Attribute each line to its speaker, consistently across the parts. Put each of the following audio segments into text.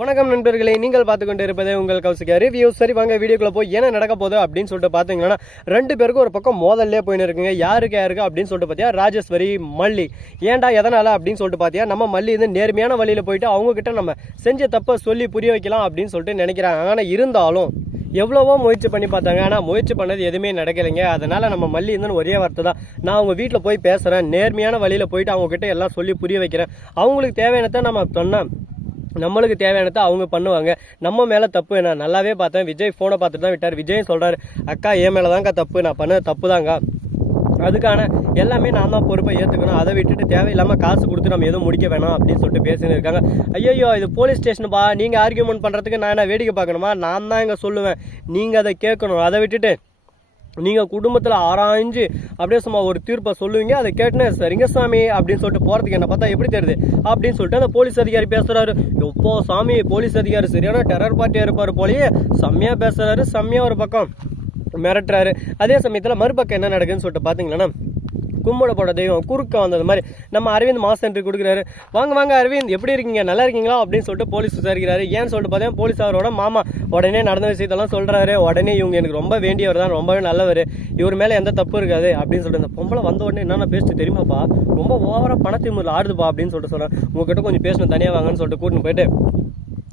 Speaker 1: வணக்கம் நண்பர்களே நீங்கள் பார்த்து கொண்டு உங்கள் கௌசிகா ரிவ்யூ சரி வாங்க வீடியோக்குள்ள போய் என்ன நடக்க போகுது அப்படின்னு சொல்லிட்டு பார்த்தீங்கன்னா ரெண்டு பேருக்கும் ஒரு பக்கம் மோதல்லே போயின்னு இருக்குங்க. யாருக்கு யாருக்கு அப்படின்னு சொல்லிட்டு பார்த்தியா ராஜேஸ்வரி மல்லி. ஏன்டா எதனால அப்படின்னு சொல்லிட்டு பார்த்தியா நம்ம மல்லி வந்து நேர்மையான வழியில் போயிட்டு அவங்கக்கிட்ட நம்ம செஞ்ச தப்பை சொல்லி புரிய வைக்கலாம் அப்படின்னு சொல்லிட்டு நினைக்கிறாங்க. ஆனால் இருந்தாலும் எவ்வளவோ முயற்சி பண்ணி பார்த்தாங்க. ஆனால் முயற்சி பண்ணது எதுவுமே நடக்கலைங்க. அதனால் நம்ம மல்லி இருந்துன்னு ஒரே வார்த்தை தான். நான் அவங்க வீட்டில் போய் பேசுகிறேன் நேர்மையான வழியில் போயிட்டு அவங்கக்கிட்ட எல்லாம் சொல்லி புரிய வைக்கிறேன். அவங்களுக்கு தேவையானதை நம்ம சொன்னேன் நம்மளுக்கு தேவையானதை அவங்க பண்ணுவாங்க. நம்ம மேலே தப்பு நான் நல்லாவே பார்த்தேன். விஜய் ஃபோனை பார்த்துட்டு தான் விட்டார். விஜய் சொல்கிறாரு அக்கா என் மேலே தான்க்கா தப்பு. நான் பண்ண தப்பு தாங்க அதுக்கான எல்லாமே நான் தான் பொறுப்பை ஏற்றுக்கணும் அதை விட்டுட்டு தேவையில்லாமல் காசு கொடுத்து நம்ம எதுவும் முடிக்க வேணாம் அப்படின்னு சொல்லிட்டு பேசின்னு இருக்காங்க. ஐயோ இது போலீஸ் ஸ்டேஷனுப்பா நீங்கள் ஆர்கியூமெண்ட் பண்ணுறதுக்கு நான் என்ன வேடிக்கை பார்க்கணுமா? நான் தான் இங்கே சொல்லுவேன். நீங்கள் அதை கேட்கணும். அதை விட்டுட்டு நீங்கள் குடும்பத்தில் ஆராய்ஞ்சு அப்படியே சும்மா ஒரு தீர்ப்பை சொல்லுவீங்க அதை கேட்டுனே சரிங்க சாமி அப்படின்னு சொல்லிட்டு போகிறதுக்கு என்ன பார்த்தா எப்படி தெரியுது? அப்படின்னு சொல்லிட்டு அந்த போலீஸ் அதிகாரி பேசுகிறாரு எப்போ சாமி போலீஸ் அதிகாரி சரியான டெரர் பார்ட்டியாக இருப்பார் போலயே செம்மையாக பேசுகிறாரு செம்மையாக ஒரு பக்கம் மிரட்டுறாரு. அதே சமயத்தில் மறுபக்கம் என்ன நடக்குதுன்னு சொல்லிட்டு பார்த்தீங்களா? கும்பிட போட தெய்வம் குறுக்க வந்தது மாதிரி. நம்ம அரவிந்த் மாஸ் என்ட்ரி கொடுக்குறாரு. வாங்க வாங்க அரவிந்த் எப்படி இருக்கீங்க? நல்லா இருக்கீங்களா? அப்படின்னு சொல்லிட்டு போலீஸ் விசாரிக்கிறாரு. ஏன்னு சொல்லிட்டு பார்த்தீங்கன்னா போலீஸ் அவரோட மாமா உடனே நடந்த விஷயத்தெல்லாம் சொல்கிறாரு உடனே இவங்க எனக்கு ரொம்ப வேண்டியவர் தான் ரொம்பவே நல்லவர். இவர் மேலே எந்த தப்பு இருக்காது அப்படின்னு சொல்லிட்டு இந்த பொம்பளை வந்த உடனே என்னென்ன பேசிட்டு தெரியுமாப்பா? ரொம்ப ஓவராக பணத்திமுறையில் ஆடுதுப்பா அப்படின்னு சொல்லிட்டு சொல்கிறேன் உங்ககிட்ட கொஞ்சம் பேசணும் தனியாக வாங்கன்னு சொல்லிட்டு கூட்டின்னு போயிட்டு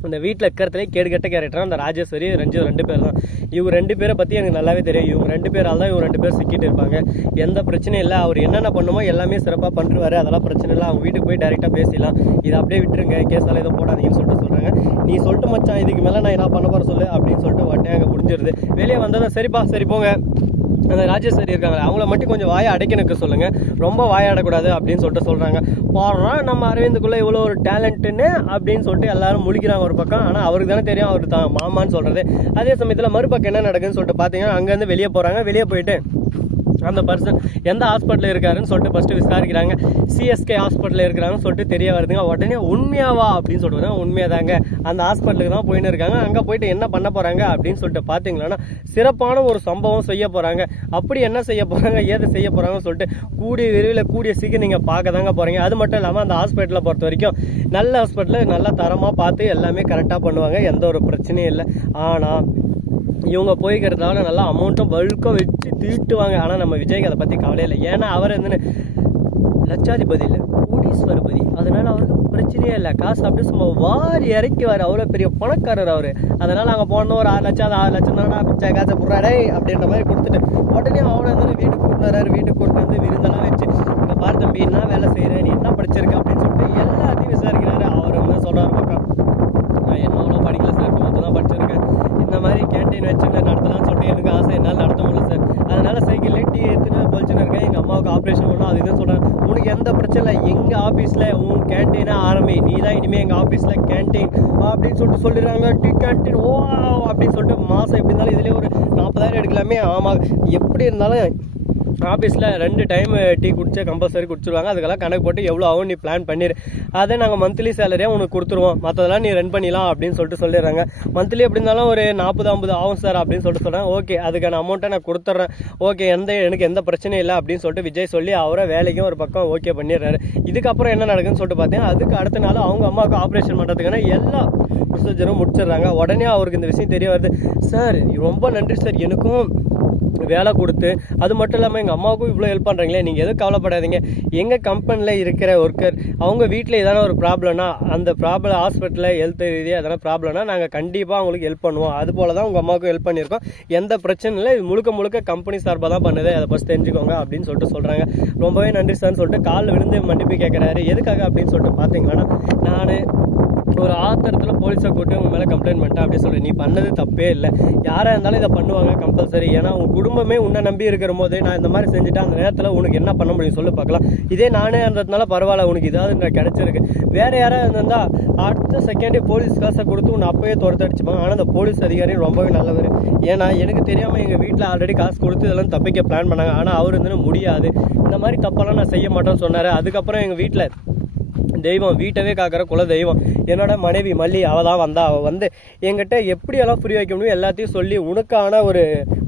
Speaker 1: அந்த வீட்டில் இருக்கிறதுலே கேடு கெட்ட கேரக்டர் அந்த ராஜேஸ்வரி ரஞ்சித் ரெண்டு பேர் தான் இவங்க ரெண்டு பேரை பற்றி எனக்கு நல்லாவே தெரியும். இவங்க ரெண்டு பேரால் தான் இவங்க ரெண்டு பேர் சிக்கிட்டு இருப்பாங்க. எந்த பிரச்சனையும் இல்லை. அவர் என்னென்ன பண்ணுமோ எல்லாமே சிறப்பாக பண்ணுறாரு அதெல்லாம் பிரச்சனை இல்லை. அவங்க வீட்டுக்கு போய் டேரெக்டாக பேசிடலாம். இதை அப்படியே விட்டுருங்க. கேஸால் எதுவும் போடாதீங்கன்னு சொல்லிட்டு சொல்கிறாங்க நீ சொல்லிட்டு மச்சான் இதுக்கு மேலே நான் என்ன பண்ண போகிற சொல்லு அப்படின்னு சொல்லிட்டு உடனே அங்கே முடிஞ்சிருது. வெளியே வந்ததும் சரிப்பா சரி போங்க. அந்த ராஜேஸ்வரி இருக்காங்க அவங்கள மட்டும் கொஞ்சம் வாயை அடைக்கணுக்கு சொல்லுங்க. ரொம்ப வாயாடக்கூடாது அப்படின்னு சொல்லிட்டு சொல்றாங்க. பாடுறா நம்ம அரவிந்துக்குள்ள இவ்வளோ ஒரு டேலண்ட்டுன்னு அப்படின்னு சொல்லிட்டு எல்லாரும் முழிக்கிறாங்க ஒரு பக்கம். ஆனால் அவருக்கு தானே தெரியும் அவர் தான் மாமான்னு சொல்றது. அதே சமயத்தில் மறுபக்கம் என்ன நடக்குதுன்னு சொல்லிட்டு பார்த்தீங்கன்னா அங்கேருந்து வெளியே போகிறாங்க வெளியே போயிட்டு அந்த பர்சன் எந்த ஹாஸ்பிட்டலில் இருக்காருன்னு சொல்லிட்டு ஃபஸ்ட்டு விசாரிக்கிறாங்க. சிஎஸ்கே ஹாஸ்பிட்டலில் இருக்கிறாங்கன்னு சொல்லிட்டு தெரிய வருதுங்க. உடனே உண்மையாவா அப்படின்னு சொல்லிட்டு உண்மையாதாங்க. அந்த ஹாஸ்பிட்டலுக்கு தான் போயின்னு இருக்காங்க. அங்கே போயிட்டு என்ன பண்ண போகிறாங்க அப்படின்னு சொல்லிட்டு பார்த்தீங்களன்னா சிறப்பான ஒரு சம்பவம் செய்ய போகிறாங்க அப்படி என்ன செய்ய போகிறாங்க ஏது செய்ய போகிறாங்கன்னு சொல்லிட்டு கூடிய விரைவில் கூடிய சீக்கிரம் நீங்கள் பார்க்க தாங்க போகிறீங்க அது மட்டும் இல்லாமல் அந்த ஹாஸ்பிட்டலை பொறுத்த வரைக்கும் நல்ல ஹாஸ்பிட்டலில் நல்ல தரமாக பார்த்து எல்லாமே கரெக்டாக பண்ணுவாங்க. எந்த ஒரு பிரச்சனையும் இல்லை. ஆனால் இவங்க போய்க்கிறதால நல்லா அமௌண்ட்டும் பல்காக வச்சு தீட்டுவாங்க. ஆனால் நம்ம விஜய்க்கு அதை பற்றி கவலை இல்லை. ஏன்னா அவர் வந்து லட்சாதிபதி இல்லை கோடீஸ்வரபதி. அதனால் அவருக்கு பிரச்சனையே இல்லை. காசு அப்படியே சும்மா வாரி இறக்கிவார். அவ்வளோ பெரிய பணக்காரர் அவர். அதனால் அங்கே போனோம் ஒரு ஆறு லட்சம் ஆறு லட்சம் தானே பிச்சை காசை புடுறாடே அப்படின்ற மாதிரி கொடுத்துட்டு உடனே அவனை வந்து வீட்டுக்கு கூட்டு வீட்டுக்கு கூட்டிட்டு வந்து விருந்தெல்லாம் வச்சு இங்கே பாரு தம்பி என்ன வேலை செய்கிறேன் நீ என்ன படிச்சிருக்க அப்படின்னு சொல்லிட்டு எல்லாத்தையும் விசாரிக்கிறாரு அவர் வந்து சொல்கிறார் பக்கம் நான் என்ன அவ்வளோ படிக்கல சார் டுவெல்த்து தான் படிச்சிருக்கேன் இந்த மாதிரி கேண்டீன் வச்சு நடத்தலாம்னு சொல்லிட்டு எனக்கு ஆசை என்னால் நடத்த முடியல சார் அதனால சைக்கிள்லேயே டீ எடுத்துன்னு பொழிச்சுன்னு இருக்கேன் எங்கள் அம்மாவுக்கு ஆப்ரேஷன் பண்ணணும் அது இதுன்னு சொல்கிறேன் உனக்கு எந்த பிரச்சனை இல்லை. எங்கள் ஆஃபீஸில் உன் கேன்டீனாக ஆரம்பி நீ தான் இனிமேல் எங்கள் ஆஃபீஸில் கேண்டீன் அப்படின்னு சொல்லிட்டு சொல்லிடுறாங்க. டீ கேண்டீன் ஓ அப்படின்னு சொல்லிட்டு மாதம் எப்படி இருந்தாலும் இதுலேயே ஒரு நாற்பதாயிரம் எடுக்கலாமே. ஆமாம் எப்படி இருந்தாலும் ஆஃபீஸில் ரெண்டு டைம் டீ குடிச்சா கம்பல்சரி குடிச்சிருவாங்க. அதுக்கெல்லாம் கணக்கு போட்டு எவ்வளோ ஆகும் நீ பிளான் பண்ணிடு அதை நாங்கள் மந்த்லி சேலரியாக உனக்கு கொடுத்துருவோம். மற்றதெல்லாம் நீ ரன் பண்ணிடலாம் அப்படின்னு சொல்லிட்டு சொல்லிடுறாங்க. மந்த்லி எப்படி இருந்தாலும் ஒரு நாற்பது ஐம்பது ஆகும் சார் அப்படின்னு சொல்லிட்டு சொல்கிறேன் ஓகே அதுக்கான அமௌண்ட்டை நான் கொடுத்துட்றேன். ஓகே எந்த எனக்கு எந்த பிரச்சனையும் இல்லை அப்படின்னு சொல்லிட்டு விஜய் சொல்லி அவரை வேலைக்கும் ஒரு பக்கம் ஓகே பண்ணிடுறாரு. இதுக்கப்புறம் என்ன நடக்குதுன்னு சொல்லிட்டு பார்த்தீங்கன்னா அதுக்கு அடுத்த நாள் அவங்க அம்மாவுக்கு ஆப்ரேஷன் பண்ணுறதுக்கான எல்லா ப்ரொசீஜரும் முடிச்சிடுறாங்க. உடனே அவருக்கு இந்த விஷயம் தெரிய வருது. சார் ரொம்ப நன்றி சார் எனக்கும் வேலை கொடுத்து அது மட்டும் இல்லாமல் எங்கள் அம்மாவுக்கும் இவ்வளோ ஹெல்ப் பண்ணுறீங்களே நீங்கள் எதுவும் கவலைப்படாதீங்க. எங்கள் கம்பெனியில் இருக்கிற ஒர்க்கர் அவங்க வீட்டில் எதனா ஒரு ப்ராப்ளம்னா அந்த ப்ராப்ளம் ஹாஸ்பிட்டலில் ஹெல்த் ரீதியாக எதனா ப்ராப்ளம்னா நாங்கள் கண்டிப்பாக அவங்களுக்கு ஹெல்ப் பண்ணுவோம். அது போல தான் உங்கள் அம்மாவுக்கும் ஹெல்ப் பண்ணியிருக்கோம். எந்த பிரச்சனையும் இல்லை. இது முழுக்க முழுக்க கம்பெனி சார்பாக தான் பண்ணுது. அதை ஃபஸ்ட் தெரிஞ்சுக்கோங்க அப்படின்னு சொல்லிட்டு சொல்கிறாங்க ரொம்பவே நன்றி சார்னு சொல்லிட்டு காலில் விழுந்து மன்னிப்பு கேட்குறாரு எதுக்காக அப்படின்னு சொல்லிட்டு பார்த்தீங்கன்னா நான் ஒரு ஆத்திரத்தில் போலீஸை கூட்டி உங்கள் மேலே கம்ப்ளைண்ட் பண்ணிட்டேன் அப்படின்னு சொல்லி. நீ பண்ணது தப்பே இல்லை. யாராக இருந்தாலும் இதை பண்ணுவாங்க கம்பல்சரி ஏன்னா உன் குடும்பமே உன்னை நம்பி இருக்கிற போது நான் இந்த மாதிரி செஞ்சுட்டேன் அந்த நேரத்தில் உனக்கு என்ன பண்ண முடியும் சொல்லி பார்க்கலாம். இதே நானே இருந்ததுனால பரவாயில்ல உனக்கு இதாவது கிடச்சிருக்கு. வேறு யாராக யாராவது அடுத்த செகண்டே போலீஸ் காசை கொடுத்து உன்னை அப்பயே துரத்தடிச்சுப்பாங்க. ஆனால் அந்த போலீஸ் அதிகாரி ரொம்பவே நல்லவர். ஏன்னா எனக்கு தெரியாமல் எங்கள் வீட்டில் ஆல்ரெடி காசு கொடுத்து இதெல்லாம் தப்பிக்க பிளான் பண்ணாங்க. ஆனால் அவர் வந்து முடியாது. இந்த மாதிரி தப்பெல்லாம் நான் செய்ய மாட்டேன்னு சொன்னார். அதுக்கப்புறம் எங்கள் வீட்டில் தெய்வம் வீட்டவே காக்கிற குல தெய்வம். என்னோட மனைவி மல்லி அவள் தான் வந்தா. அவள் வந்து என்கிட்ட எப்படியெல்லாம் புரிய வைக்க முடியும் எல்லாத்தையும் சொல்லி உனக்கான ஒரு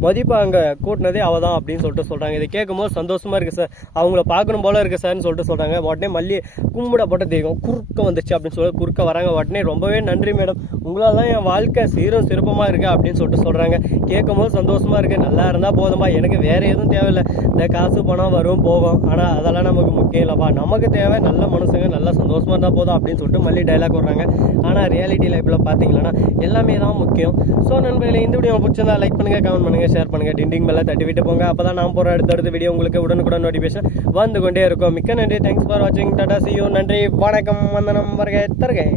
Speaker 1: மதிப்பு அங்கே கூட்டினதே அவ தான் அப்படின்னு சொல்லிட்டு சொல்கிறாங்க இதை கேட்கும்போது சந்தோஷமா இருக்கு சார். அவங்கள பார்க்கணும் போல இருக்கு சார்னு சொல்லிட்டு சொல்கிறாங்க உடனே மல்லி கும்பிடப்பட்ட தெய்வம் குறுக்க வந்துச்சு அப்படின்னு சொல்லி குறுக்க வராங்க. உடனே ரொம்பவே நன்றி மேடம். உங்களால் தான் என் வாழ்க்கை சீரும் சிறப்பமாக இருக்கு அப்படின்னு சொல்லிட்டு சொல்கிறாங்க கேட்கும்போது சந்தோஷமா இருக்கு. நல்லா இருந்தால் போதும்பா எனக்கு வேற எதுவும் தேவையில்லை. இந்த காசு பணம் வரும் போகும். ஆனால் அதெல்லாம் நமக்கு ஓகேலப்பா நமக்கு தேவை நல்ல மனுஷங்க நல்லா சந்தோஷமாக இருந்தால் போதும் அப்படின்னு சொல்லிட்டு மல்லி டைலாக் வர்றாங்க. ஆனால் ரியாலிட்டி லைஃப்பில் பார்த்தீங்கன்னா எல்லாமே தான் முக்கியம். ஸோ நண்பர்களே இந்த வீடியோ பிடிச்சிருந்தா லைக் பண்ணுங்கள் கமெண்ட் பண்ணுங்கள் ஷேர் பண்ணுங்கள் டிண்டிங் மேலே தட்டி விட்டு போங்க. அப்போ தான் நான் போகிற அடுத்தடுத்த வீடியோ உங்களுக்கு உடனுக்குடன் நோட்டிஃபிகேஷன் வந்து கொண்டே இருக்கும். மிக்க நன்றி. தேங்க்ஸ் ஃபார் வாட்சிங் டாடா சியூ நன்றி. வணக்கம். வந்தனம் வருகை. தருகை.